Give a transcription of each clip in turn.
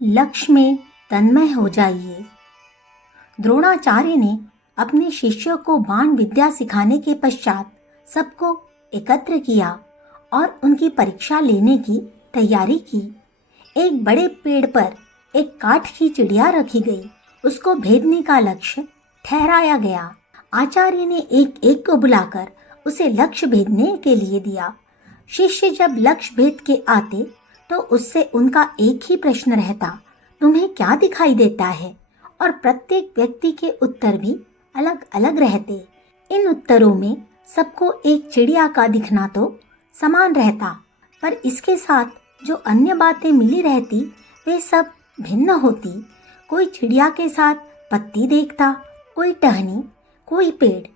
लक्ष्य में तन्मय हो जाइए। द्रोणाचार्य ने अपने शिष्यों को बाण विद्या सिखाने के पश्चात सबको एकत्र किया और उनकी परीक्षा लेने की तैयारी की। एक बड़े पेड़ पर एक काठ की चिड़िया रखी गई। उसको भेदने का लक्ष्य ठहराया गया। आचार्य ने एक एक को बुलाकर उसे लक्ष्य भेदने के लिए दिया। शिष्य जब लक्ष्य भेद के आते तो उससे उनका एक ही प्रश्न रहता, तुम्हें क्या दिखाई देता है? और प्रत्येक व्यक्ति के उत्तर भी अलग अलग रहते। इन उत्तरों में सबको एक चिड़िया का दिखना तो समान रहता, पर इसके साथ जो अन्य बातें मिली रहती वे सब भिन्न होती। कोई चिड़िया के साथ पत्ती देखता, कोई टहनी, कोई पेड़,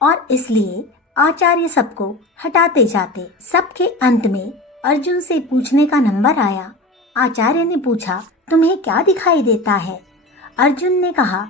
और इसलिए आचार्य सबको हटाते जाते। सबके अंत में अर्जुन से पूछने का नंबर आया। आचार्य ने पूछा, तुम्हें क्या दिखाई देता है? अर्जुन ने कहा,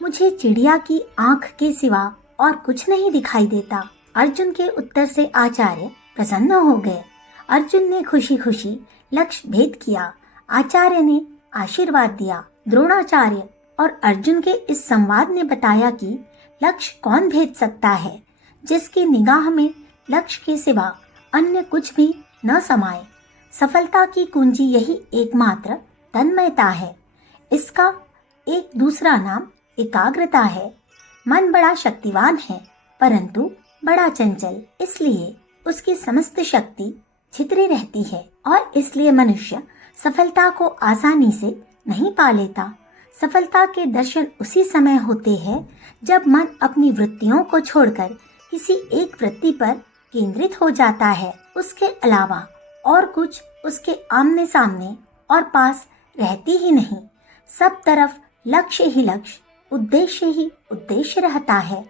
मुझे चिड़िया की आंख के सिवा और कुछ नहीं दिखाई देता। अर्जुन के उत्तर से आचार्य प्रसन्न हो गए। अर्जुन ने खुशी खुशी लक्ष्य भेद किया। आचार्य ने आशीर्वाद दिया। द्रोणाचार्य और अर्जुन के इस संवाद ने बताया कि लक्ष्य कौन भेद सकता है जिसकी निगाह में लक्ष्य के सिवा अन्य कुछ भी न समाये। सफलता की कुंजी यही एकमात्र तन्मयता है। इसका एक दूसरा नाम एकाग्रता है। मन बड़ा शक्तिवान है परंतु बड़ा चंचल, इसलिए उसकी समस्त शक्ति छितरी रहती है और इसलिए मनुष्य सफलता को आसानी से नहीं पा लेता। सफलता के दर्शन उसी समय होते हैं जब मन अपनी वृत्तियों को छोड़कर किसी एक वृत्ति पर केंद्रित हो जाता है। उसके अलावा और कुछ उसके आमने सामने और पास रहती ही नहीं। सब तरफ लक्ष्य ही लक्ष्य, उद्देश्य ही उद्देश्य रहता है।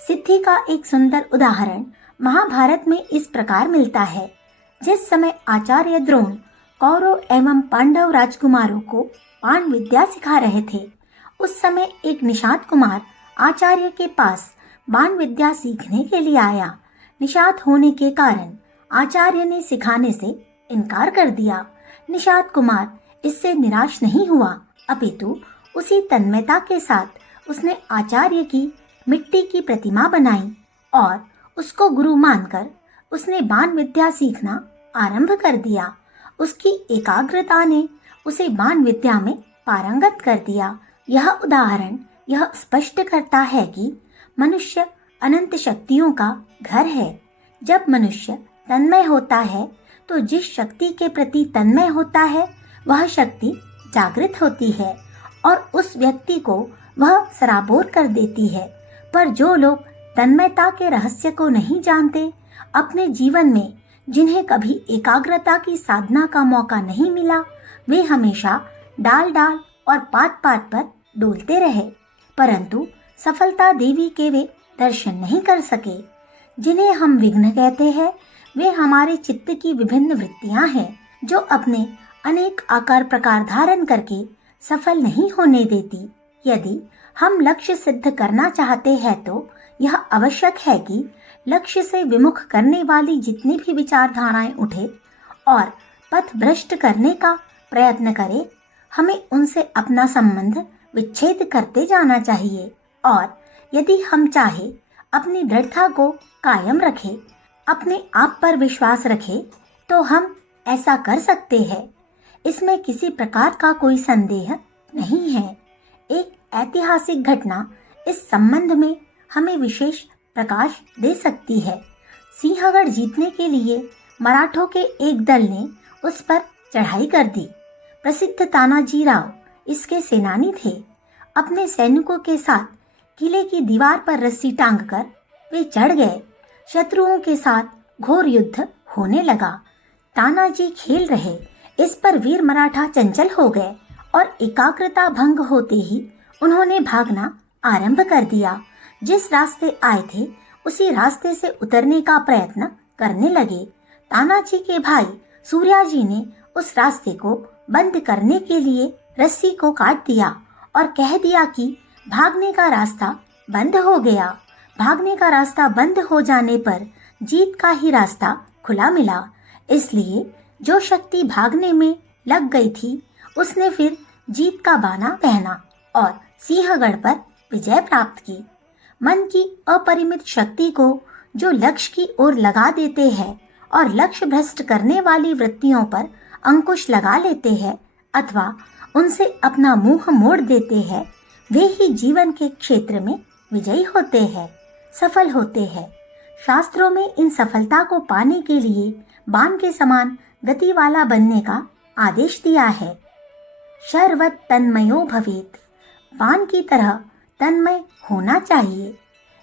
सिद्धि का एक सुंदर उदाहरण महाभारत में इस प्रकार मिलता है। जिस समय आचार्य द्रोण कौरव एवं पांडव राजकुमारों को बाण विद्या सिखा रहे थे, उस समय एक निषाद कुमार आचार्य के पास बाण विद्या सीखने के लिए आया। निषाद होने के कारण आचार्य ने सिखाने से इनकार कर दिया। निषाद कुमार इससे निराश नहीं हुआ, अपितु उसी तन्मयता के साथ उसने आचार्य की मिट्टी की प्रतिमा बनाई और उसको गुरु मानकर उसने बाण विद्या सीखना आरंभ कर दिया। उसकी एकाग्रता ने उसे बाण विद्या में पारंगत कर दिया। यह उदाहरण यह स्पष्ट करता है कि मनुष्य अनंत शक्तियों का घर है। जब मनुष्य तन्मय होता है तो जिस शक्ति के प्रति तन्मय होता है वह शक्ति जागृत होती है और उस व्यक्ति को वह सराबोर कर देती है। पर जो लोग तन्मयता के रहस्य को नहीं जानते, अपने जीवन में जिन्हें कभी एकाग्रता की साधना का मौका नहीं मिला, वे हमेशा डाल डाल और पात पात पर डोलते रहे, परंतु सफलता देवी के वे दर्शन नहीं कर सके। जिन्हें हम विघ्न कहते हैं वे हमारे चित्त की विभिन्न वृत्तियां हैं जो अपने अनेक आकार प्रकार धारण करके सफल नहीं होने देती। यदि हम लक्ष्य सिद्ध करना चाहते हैं तो यह आवश्यक है कि लक्ष्य से विमुख करने वाली जितनी भी विचारधाराएं उठे और पथ भ्रष्ट करने का प्रयत्न करे, हमें उनसे अपना संबंध विच्छेद करते जाना चाहिए। और यदि हम चाहे अपनी दृढ़ता को कायम रखें, अपने आप पर विश्वास रखें, तो हम ऐसा कर सकते हैं। इसमें किसी प्रकार का कोई संदेह नहीं है। एक ऐतिहासिक घटना इस संबंध में हमें विशेष प्रकाश दे सकती है। सिंहगढ़ जीतने के लिए मराठों के एक दल ने उस पर चढ़ाई कर दी। प्रसिद्ध तानाजी राव इसके सेनानी थे। अपने सैनिकों के साथ किले की दीवार पर रस्सी टांगकर वे चढ़ गए। शत्रुओं के साथ घोर युद्ध होने लगा। तानाजी खेल रहे, इस पर वीर मराठा चंचल हो गए और एकाग्रता भंग होते ही उन्होंने भागना आरंभ कर दिया। जिस रास्ते आए थे उसी रास्ते से उतरने का प्रयत्न करने लगे। तानाजी के भाई सूर्याजी ने उस रास्ते को बंद करने के लिए रस्सी को काट दिया और कह दिया कि भागने का रास्ता बंद हो गया। भागने का रास्ता बंद हो जाने पर जीत का ही रास्ता खुला मिला। इसलिए जो शक्ति भागने में लग गई थी उसने फिर जीत का बाना पहना और सिंहगढ़ पर विजय प्राप्त की। मन की अपरिमित शक्ति को जो लक्ष्य की ओर लगा देते हैं और लक्ष्य भ्रष्ट करने वाली वृत्तियों पर अंकुश लगा लेते हैं अथवा उनसे अपना मुंह मोड़ देते हैं, वे ही जीवन के क्षेत्र में विजयी होते हैं, सफल होते हैं। शास्त्रों में इन सफलता को पाने के लिए बाण के समान गति वाला बनने का आदेश दिया है। शर्वत तन्मयो भवेत, बाण की तरह तन्मय होना चाहिए।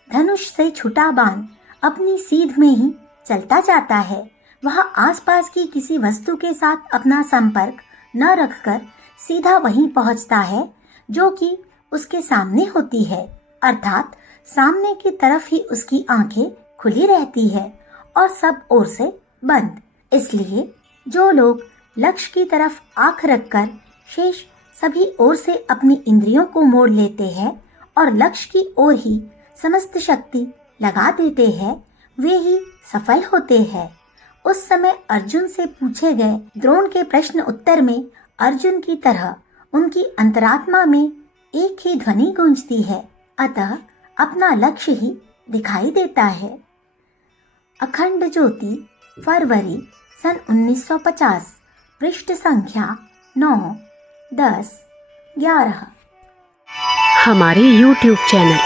धनुष से छुटा बाण अपनी सीध में ही चलता जाता है। वह आसपास की किसी वस्तु के साथ अपना संपर्क न रखकर सीधा वहीं पहुंचता है जो कि उसके सामने होती है, अर्थात सामने की तरफ ही उसकी आंखें खुली रहती है और सब ओर से बंद। इसलिए जो लोग लक्ष्य की तरफ आंख रखकर शेष सभी ओर से अपनी इंद्रियों को मोड़ लेते हैं और लक्ष्य की ओर ही समस्त शक्ति लगा देते हैं, वे ही सफल होते हैं। उस समय अर्जुन से पूछे गए द्रोण के प्रश्न उत्तर में अर्जुन की तरह उनकी अंतरात्मा में एक ही ध्वनि गूंजती है, अतः अपना लक्ष्य ही दिखाई देता है। अखंड ज्योति, फरवरी सन 1950, पृष्ठ संख्या 9, 10, 11। हमारे YouTube चैनल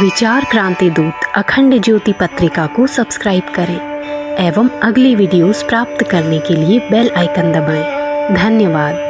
विचार क्रांति दूत अखंड ज्योति पत्रिका को सब्सक्राइब करें एवं अगली वीडियोस प्राप्त करने के लिए बेल आइकन दबाएं। धन्यवाद।